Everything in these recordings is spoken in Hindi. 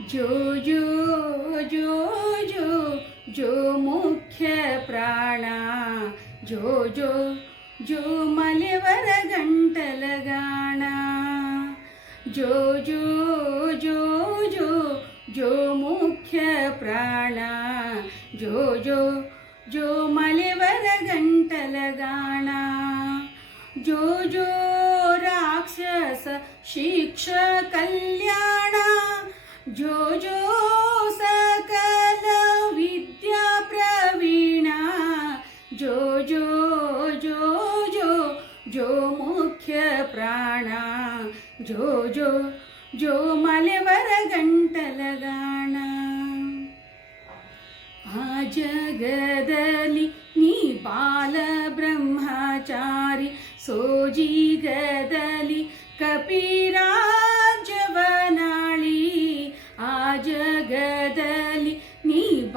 जो जो जो जो जो मुख्य प्राणा, जो जो जो मलिवर गंटलगाण जो जो जो जो जो मुख्य प्राणा, जो जो जो मलिवर गंटलगाण जो जो राक्षस शिक्ष कल्याण जो जो सकल विद्या प्रवीणा जो जो जो जो जो मुख्य प्राणा जो जो जो ಮಲೆವರ ಗಂಟಲಗಾಣ. ಆ ಜಗದಲ್ಲಿ ನೀ ಬಾಲ ಬ್ರಹ್ಮಚಾರಿ. ಸೋಜಿಗದಲ್ಲಿ ಕಪಿರಾ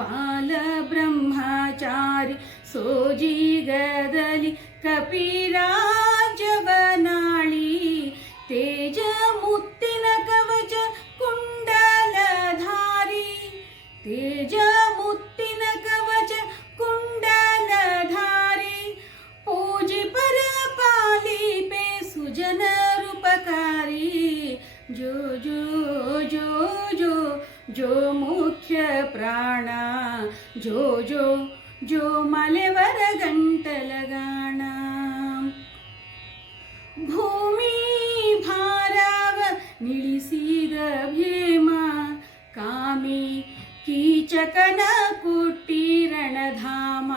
पाल ब्रह्माचारी सोजी गदलि कपिरा ಜೋ ಮುಖ್ಯ ಪ್ರಾಣ ಜೋ ಜೋ ಜೋ ಮಲೆವರ ಗಂಟಲಗಾಣ ಭೂಮಿ ಭಾರವ ನಿಳಿಸಿದ ಭೀಮ ಕಾಮಿ ಕೀಚಕನ ಕುಟ್ಟಿರಣಧಾಮ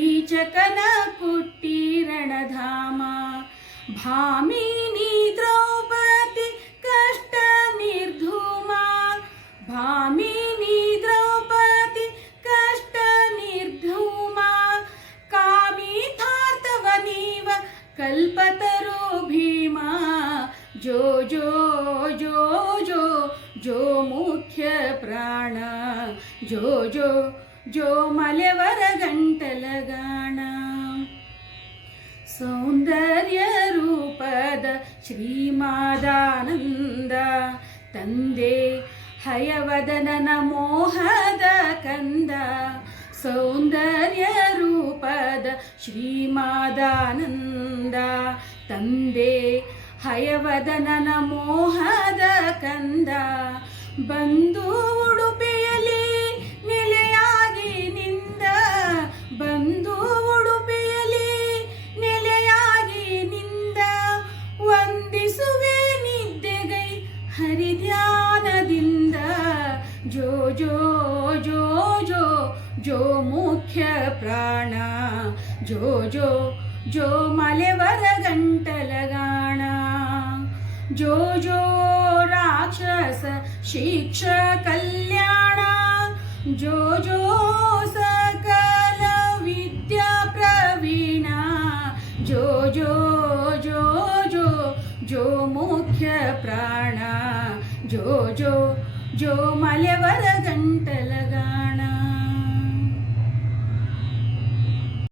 ಕೀಚಕನ ಕುಟ್ಟಿರಣಧಾಮ ಭಾಮಿನಿ ದ್ರೌಪದಿ ಕಷ್ಟ ನಿರ್ಧೂಮ ಭಾಮಿನಿ ದ್ರೌಪದಿ ಕಷ್ಟ ನಿರ್ಧೂಮ ಕಾಮಿತಾರ್ಥವ ನೀವ ಕಲ್ಪತರು ಭೀಮ ಜೋ ಜೋ ಜೋ ಜೋ ಜೋ ಮುಖ್ಯ ಪ್ರಾಣ ಜೋ ಜೋ ಜೋ ಗಂಟಲ ಗಂಟಲಗಾಣ. ಸೌಂದರ್ಯ ರೂಪದ ಶ್ರೀಮಾದಾನಂದ. ತಂದೆ ಹಯವದನನ ಮೋಹದ ಕಂದ. ಸೌಂದರ್ಯ ರೂಪದ ಶ್ರೀಮಾದಾನಂದ. ತಂದೆ ಹಯವದನನ ಮೋಹದ ಕಂದ. ಬಂದು ಉಡುಪಿಯಲ್ಲಿ जो जो जो जो जो मुख्य प्राण, जो जो जो मलेवर गंटलगाण जो जो राक्षस शिक्ष कल्याण, जो जो सकल विद्या प्रवीण, जो जो जो जो जो मुख्य प्राण, जो जो జో మలెవర గంటల గానా